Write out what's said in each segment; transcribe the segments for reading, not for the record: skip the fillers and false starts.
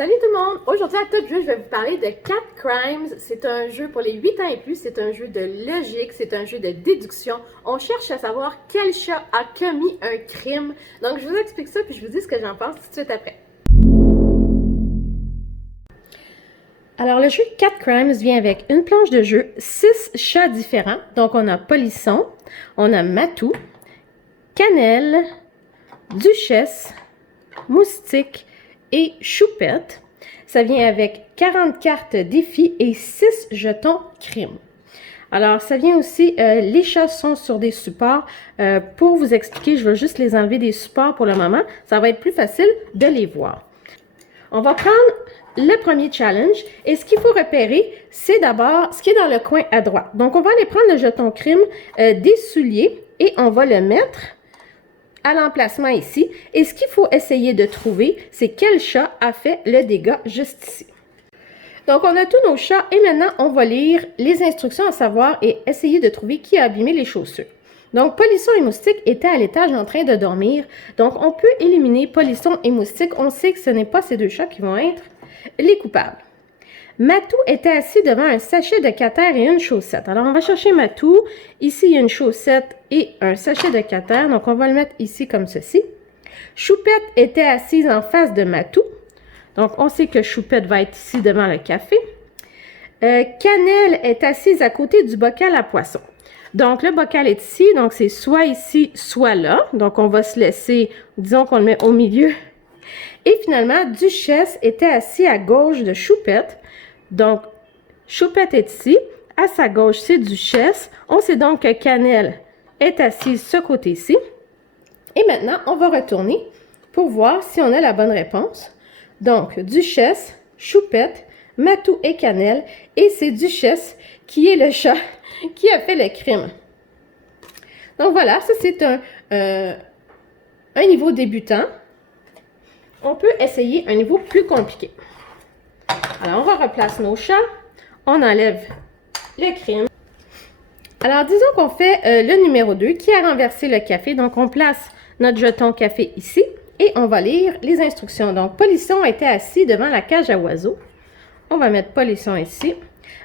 Salut tout le monde! Aujourd'hui à Top Jeu, je vais vous parler de Cat Crimes. C'est un jeu pour les 8 ans et plus, c'est un jeu de logique, c'est un jeu de déduction. On cherche à savoir quel chat a commis un crime. Donc je vous explique ça puis je vous dis ce que j'en pense tout de suite après. Alors le jeu Cat Crimes vient avec une planche de jeu, 6 chats différents. Donc on a Polisson, on a Matou, Cannelle, Duchesse, Moustique et Choupette. Ça vient avec 40 cartes défis et 6 jetons crime. Alors, ça vient aussi, les chats sont sur des supports. Pour vous expliquer, je vais juste les enlever des supports pour le moment. Ça va être plus facile de les voir. On va prendre le premier challenge et ce qu'il faut repérer, c'est d'abord ce qui est dans le coin à droite. Donc, on va aller prendre le jeton crime des souliers et on va le mettre à l'emplacement ici. Et ce qu'il faut essayer de trouver, c'est quel chat a fait le dégât juste ici. Donc, on a tous nos chats et maintenant, on va lire les instructions à savoir et essayer de trouver qui a abîmé les chaussures. Donc, Polisson et Moustique étaient à l'étage en train de dormir. Donc, on peut éliminer Polisson et Moustique. On sait que ce n'est pas ces deux chats qui vont être les coupables. Matou était assis devant un sachet de cater et une chaussette. Alors, on va chercher Matou. Ici, il y a une chaussette et un sachet de cater. Donc, on va le mettre ici comme ceci. Choupette était assise en face de Matou. Donc, on sait que Choupette va être ici devant le café. Cannelle est assise à côté du bocal à poisson. Donc, le bocal est ici. Donc, c'est soit ici, soit là. Donc, on va se laisser, disons qu'on le met au milieu. Et finalement, Duchesse était assis à gauche de Choupette. Donc, Choupette est ici. À sa gauche, c'est Duchesse. On sait donc que Cannelle est assise ce côté-ci. Et maintenant, on va retourner pour voir si on a la bonne réponse. Donc, Duchesse, Choupette, Matou et Cannelle. Et c'est Duchesse qui est le chat qui a fait le crime. Donc voilà, ça c'est un niveau débutant. On peut essayer un niveau plus compliqué. Alors, on va replacer nos chats. On enlève le crime. Alors, disons qu'on fait le numéro 2 qui a renversé le café. Donc, on place notre jeton café ici et on va lire les instructions. Donc, Polisson était assis devant la cage à oiseaux. On va mettre Polisson ici.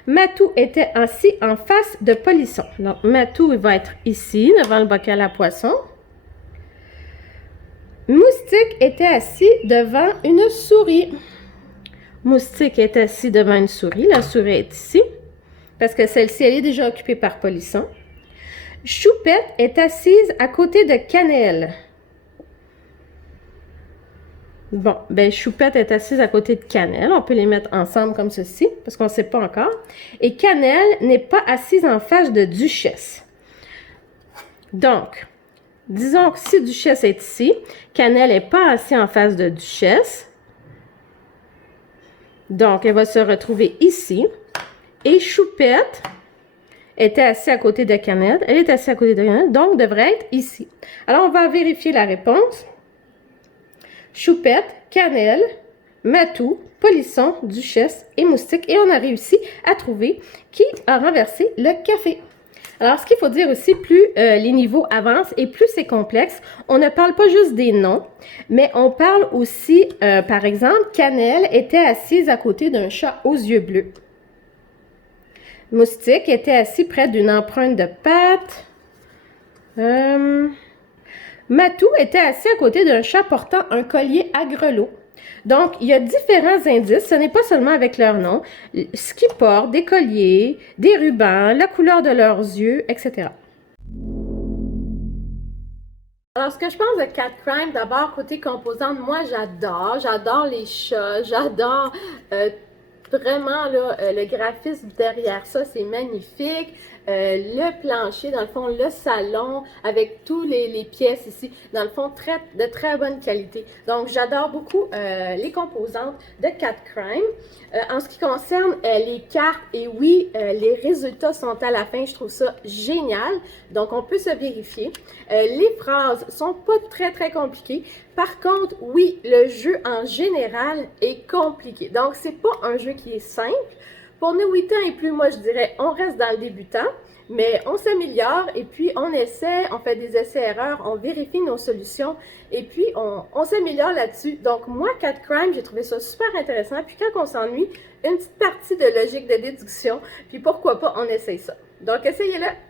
Matou était assis en face de Polisson. Donc, Matou il va être ici, devant le bocal à poisson. Moustique était assis devant une souris. Moustique est assis devant une souris. La souris est ici, parce que celle-ci, elle est déjà occupée par Polisson. Choupette est assise à côté de Cannelle. Bon, ben Choupette est assise à côté de Cannelle. On peut les mettre ensemble comme ceci, parce qu'on ne sait pas encore. Et Cannelle n'est pas assise en face de Duchesse. Donc, disons que si Duchesse est ici, Cannelle n'est pas assise en face de Duchesse. Donc, elle va se retrouver ici. Et Choupette était assise à côté de Cannelle. Elle est assise à côté de Cannelle, donc devrait être ici. Alors, on va vérifier la réponse. Choupette, Cannelle, Matou, Polisson, Duchesse et Moustique. Et on a réussi à trouver qui a renversé le café. Alors, ce qu'il faut dire aussi, plus les niveaux avancent et plus c'est complexe, on ne parle pas juste des noms, mais on parle aussi, par exemple, Cannelle était assise à côté d'un chat aux yeux bleus. Moustique était assis près d'une empreinte de pattes. Matou était assis à côté d'un chat portant un collier à grelots. Donc, il y a différents indices, ce n'est pas seulement avec leur nom, ce qu'ils portent, des colliers, des rubans, la couleur de leurs yeux, etc. Alors, ce que je pense de Cat Crime, d'abord, côté composante, moi, j'adore les chats, j'adore vraiment là, le graphisme derrière ça, c'est magnifique. Le plancher, dans le fond, le salon, avec tous les pièces ici, dans le fond, de très bonne qualité. Donc, j'adore beaucoup les composantes de Cat Crime. En ce qui concerne les cartes, et oui, les résultats sont à la fin, je trouve ça génial. Donc, on peut se vérifier. Les phrases sont pas très compliquées. Par contre, oui, le jeu en général est compliqué. Donc, c'est pas un jeu qui est simple. Pour nos 8 ans et plus, moi, je dirais, on reste dans le débutant. Mais on s'améliore et puis on essaie, on fait des essais-erreurs, on vérifie nos solutions et puis on s'améliore là-dessus. Donc moi, Cat Crime, j'ai trouvé ça super intéressant. Puis quand on s'ennuie, une petite partie de logique de déduction, puis pourquoi pas, on essaye ça. Donc essayez-le!